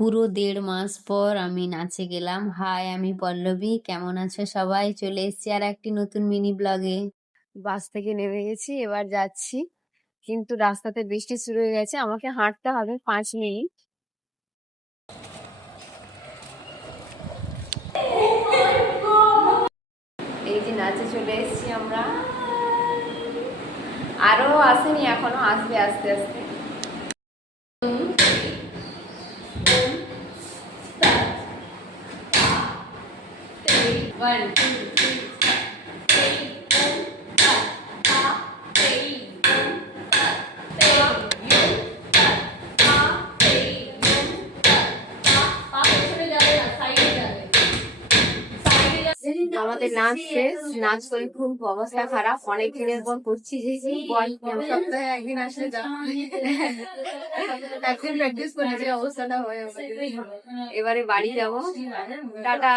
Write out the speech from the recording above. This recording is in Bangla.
পুরো 1.5 মাস পর আমি নাচে গেলাম। হাই, আমি পল্লবী। কেমন আছো সবাই? চলে এসেছি আর একটি নতুন মিনি ব্লগে। বাস থেকে নেমে গেছি, এবার যাচ্ছি, কিন্তু রাস্তাতে বৃষ্টি শুরু হয়ে গেছে, আমাকে হাঁটতে হবে 5 মিনিট। এই যে নাচে চলে এসেছি আমরা, আরো আসেনি, এখনো আসবে আস্তে আস্তে। One, two, three, আমাদের নাচ শেষ, নাচ করে খুব অবস্থা খারাপ, অনেক দিনের পর করছি। সপ্তাহে একদিন আসলে একদিন প্র্যাকটিস করেছি, অবস্থাটা হয়ে এবারে বাড়ি যাবো। টাটা।